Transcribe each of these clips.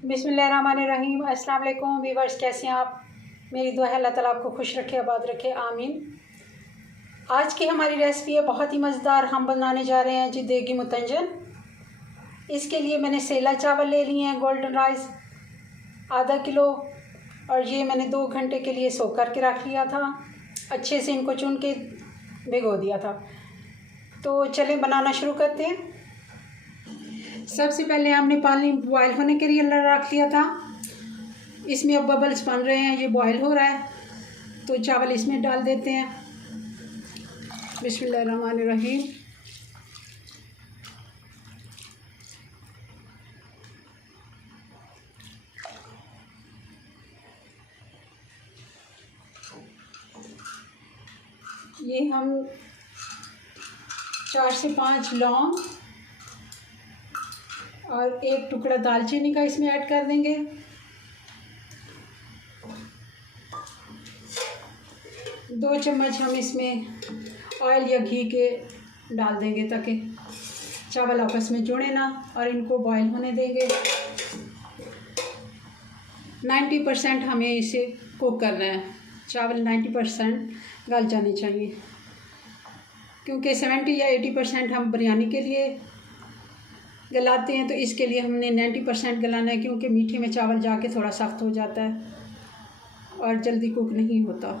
बिस्मिल्लाहिर्रहमानिर्रहीम। अस्सलाम वालेकुम व्यूअर्स, कैसे हैं आप? मेरी दुआ है अल्लाह ताला आपको खुश रखे, आबाद रखे, आमीन। आज की हमारी रेसिपी है बहुत ही मज़ेदार। हम बनाने जा रहे हैं जी देगी मुतंजन। इसके लिए मैंने सेला चावल ले लिए हैं, गोल्डन राइस आधा किलो, और ये मैंने 2 घंटे के लिए सोख करके रख लिया था। अच्छे से इनको चुन के भिगो दिया था। तो चलें बनाना शुरू करते हैं। सबसे पहले हमने पानी बॉयल होने के लिए रख लिया था। इसमें अब बबल्स बन रहे हैं, ये बॉयल हो रहा है, तो चावल इसमें डाल देते हैं। बिस्मिल्लाहिर्रहमानिर्रहीम। ये हम 4 से 5 लौंग और 1 टुकड़ा दालचीनी का इसमें ऐड कर देंगे। दो चम्मच हम इसमें ऑयल या घी के डाल देंगे ताकि चावल आपस में जुड़े ना, और इनको बॉईल होने देंगे। 90% हमें इसे कुक करना है। चावल 90% गल जाने चाहिए, क्योंकि 70 या 80% हम बिरयानी के लिए गलाते हैं, तो इसके लिए हमने 90% गलाना है, क्योंकि मीठे में चावल जाके थोड़ा सख्त हो जाता है और जल्दी कुक नहीं होता।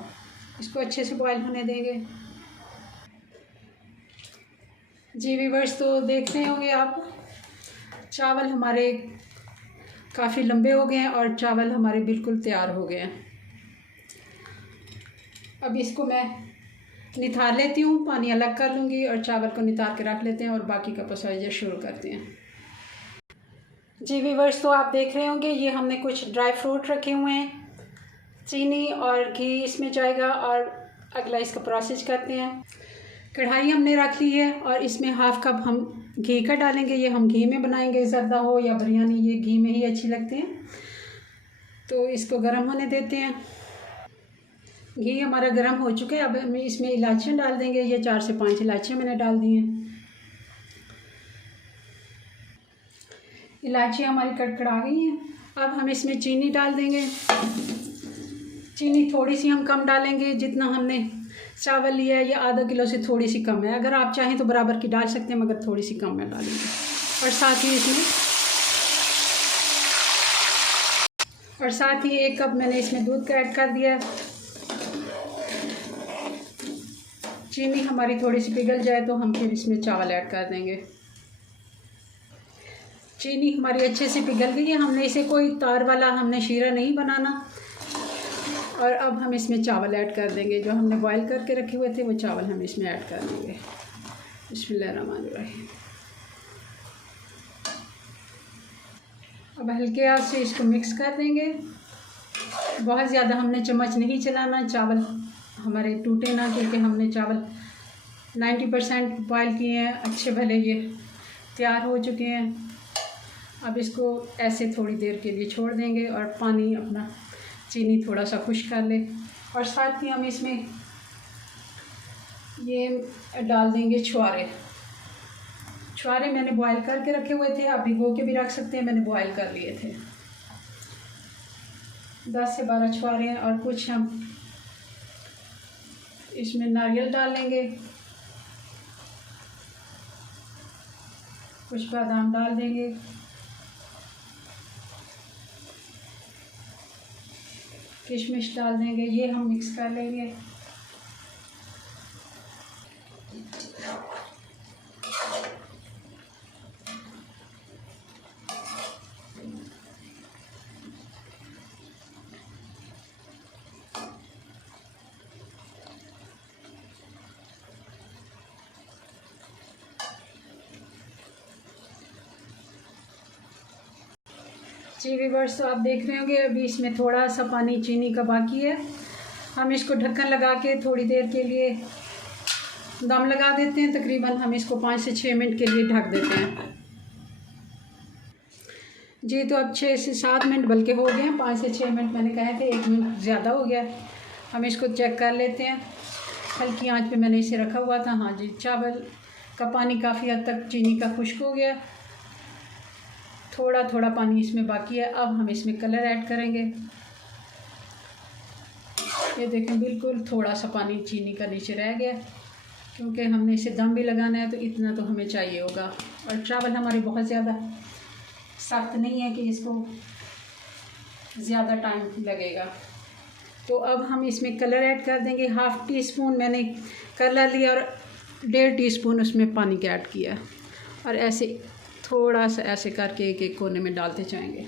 इसको अच्छे से बॉईल होने देंगे। जी व्यूअर्स, तो देख रहे होंगे आप, चावल हमारे काफ़ी लंबे हो गए हैं और चावल हमारे बिल्कुल तैयार हो गए हैं। अब इसको मैं निथार लेती हूँ, पानी अलग कर लूँगी और चावल को नितार के रख लेते हैं और बाकी का प्रोसीजर शुरू करते हैं। जी व्यूअर्स, तो आप देख रहे होंगे ये हमने कुछ ड्राई फ्रूट रखे हुए हैं, चीनी और घी इसमें जाएगा, और अगला इसका प्रोसेस करते हैं। कढ़ाई हमने रख ली है और इसमें 1/2 कप हम घी का डालेंगे। ये हम घी में बनाएंगे, ज़रदा हो या बिरयानी, ये घी में ही अच्छी लगती हैं। तो इसको गर्म होने देते हैं। घी हमारा गर्म हो चुका है। अब हम इसमें इलायचियाँ डाल देंगे। ये 4 से 5 इलायचियाँ मैंने डाल दी हैं। इलायची हमारी कड़कड़ा गई हैं। अब हम इसमें चीनी डाल देंगे। चीनी थोड़ी सी हम कम डालेंगे, जितना हमने चावल लिया है ये आधा किलो से थोड़ी सी कम है। अगर आप चाहें तो बराबर की डाल सकते हैं, मगर थोड़ी सी कम में डालेंगे। और साथ ही 1 कप मैंने इसमें दूध का ऐड कर दिया है। चीनी हमारी थोड़ी सी पिघल जाए तो हम फिर इसमें चावल ऐड कर देंगे। चीनी हमारी अच्छे से पिघल गई है। हमने इसे कोई तार वाला हमने शीरा नहीं बनाना। और अब हम इसमें चावल ऐड कर देंगे। जो हमने बॉईल करके रखे हुए थे वो चावल हम इसमें ऐड कर देंगे। बिस्मिल्लाहिर्रहमानिर्रहीम। अब हल्के हाथ से इसको मिक्स कर देंगे। बहुत ज़्यादा हमने चम्मच नहीं चलाना, चावल हमारे टूटे ना, क्योंकि हमने चावल 90% बॉईल किए हैं, अच्छे भले ये तैयार हो चुके हैं। अब इसको ऐसे थोड़ी देर के लिए छोड़ देंगे और पानी अपना चीनी थोड़ा सा खुश कर ले। और साथ ही हम इसमें ये डाल देंगे छुआरे। छुआरे मैंने बॉईल करके रखे हुए थे, आप भिगो के भी रख सकते हैं, मैंने बॉईल कर लिए थे। 10 से 12 छुआरे हैं। और कुछ हम इसमें नारियल डालेंगे, कुछ बादाम डाल देंगे, किशमिश डाल देंगे। ये हम मिक्स कर लेंगे। जी व्यूअर्स, तो आप देख रहे होंगे अभी इसमें थोड़ा सा पानी चीनी का बाकी है। हम इसको ढक्कन लगा के थोड़ी देर के लिए दम लगा देते हैं। तकरीबन हम इसको 5 से 6 मिनट के लिए ढक देते हैं। जी, तो अब 6 से 7 मिनट बल्कि हो गए हैं। 5 से 6 मिनट मैंने कहे थे, 1 मिनट ज़्यादा हो गया। हम इसको चेक कर लेते हैं। हल्की आंच पे मैंने इसे रखा हुआ था। हाँ जी, चावल का पानी काफ़ी हद तक चीनी का खुश्क हो गया। थोड़ा थोड़ा पानी इसमें बाकी है। अब हम इसमें कलर ऐड करेंगे। ये देखें बिल्कुल थोड़ा सा पानी चीनी का नीचे रह गया, क्योंकि हमने इसे दम भी लगाना है तो इतना तो हमें चाहिए होगा। और चावल हमारे बहुत ज़्यादा सख्त नहीं है कि इसको ज़्यादा टाइम लगेगा। तो अब हम इसमें कलर ऐड कर देंगे। 1/2 टीस्पून मैंने कलर लिया और 1.5 टीस्पून उसमें पानी का ऐड किया, और ऐसे थोड़ा सा ऐसे करके एक एक कोने में डालते जाएंगे।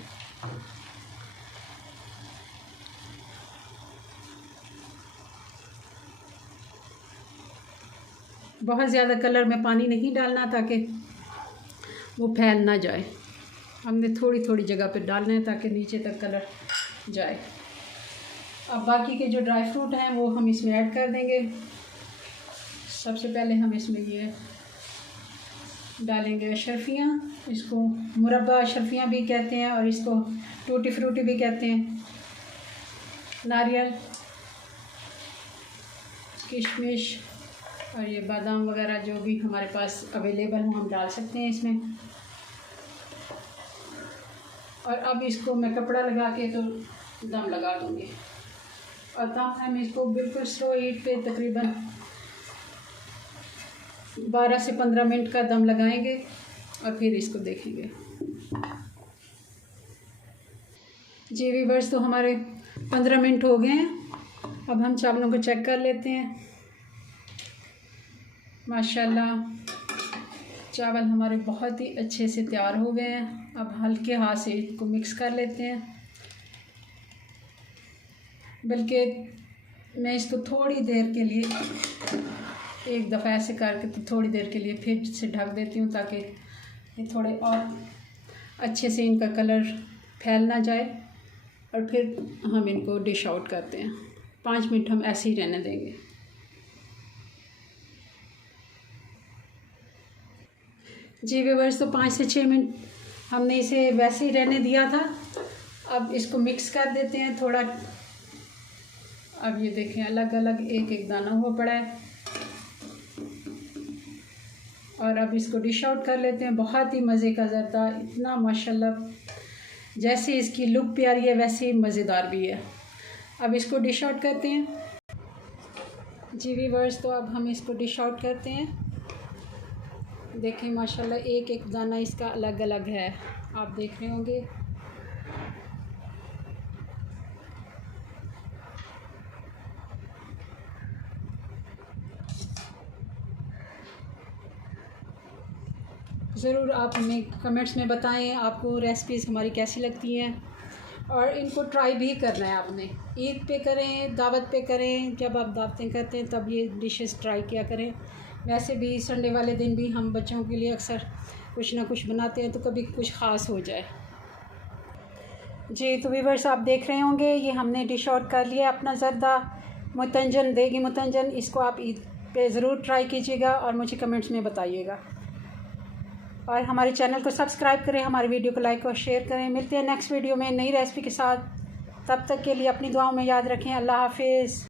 बहुत ज़्यादा कलर में पानी नहीं डालना ताकि वो फैल ना जाए। हमने थोड़ी थोड़ी जगह पे डालना है ताकि नीचे तक कलर जाए। अब बाकी के जो ड्राई फ्रूट हैं वो हम इसमें ऐड कर देंगे। सबसे पहले हम इसमें ये डालेंगे अशरफियाँ। इसको मुरब्बा अशरफियाँ भी कहते हैं और इसको टूटी फ्रूटी भी कहते हैं। नारियल, किशमिश और ये बादाम वगैरह जो भी हमारे पास अवेलेबल हो हम डाल सकते हैं इसमें। और अब इसको मैं कपड़ा लगा के तो दम लगा दूँगी, और दम हम इसको बिल्कुल स्लो हीट पे तकरीबन 12 से 15 मिनट का दम लगाएंगे और फिर इसको देखेंगे। जी व्यूअर्स, तो हमारे 15 मिनट हो गए हैं। अब हम चावलों को चेक कर लेते हैं। माशाल्लाह चावल हमारे बहुत ही अच्छे से तैयार हो गए हैं। अब हल्के हाथ से इसको मिक्स कर लेते हैं। बल्कि मैं इसको थोड़ी देर के लिए एक दफ़ा ऐसे करके तो थोड़ी देर के लिए फिर से ढक देती हूँ ताकि ये थोड़े और अच्छे से इनका कलर फैल ना जाए, और फिर हम इनको डिश आउट करते हैं। 5 मिनट हम ऐसे ही रहने देंगे। जी व्यूअर्स, तो 5 से 6 मिनट हमने इसे वैसे ही रहने दिया था। अब इसको मिक्स कर देते हैं थोड़ा। अब ये देखें अलग अलग एक एक दाना हुआ पड़ा है, और अब इसको डिश आउट कर लेते हैं। बहुत ही मज़े का ज़र्दा, इतना माशाल्लाह जैसे इसकी लुक प्यारी है वैसे ही मज़ेदार भी है। अब इसको डिश आउट करते हैं। जी व्यूअर्स, तो अब हम इसको डिश आउट करते हैं। देखें माशाल्लाह एक एक दाना इसका अलग अलग है, आप देख रहे होंगे। ज़रूर आप हमें कमेंट्स में बताएं आपको रेसिपीज़ हमारी कैसी लगती हैं, और इनको ट्राई भी करना है आपने। ईद पे करें, दावत पे करें, जब आप दावतें करते हैं तब ये डिशेस ट्राई किया करें। वैसे भी संडे वाले दिन भी हम बच्चों के लिए अक्सर कुछ ना कुछ बनाते हैं, तो कभी कुछ ख़ास हो जाए। जी तो व्यूअर्स, आप देख रहे होंगे ये हमने डिश आउट कर लिया अपना ज़र्दा मुतंजन, देगी मुतंजन। इसको आप ईद पे ज़रूर ट्राई कीजिएगा और मुझे कमेंट्स में बताइएगा, और हमारे चैनल को सब्सक्राइब करें, हमारे वीडियो को लाइक और शेयर करें। मिलते हैं नेक्स्ट वीडियो में नई रेसिपी के साथ। तब तक के लिए अपनी दुआओं में याद रखें। अल्लाह हाफिज़।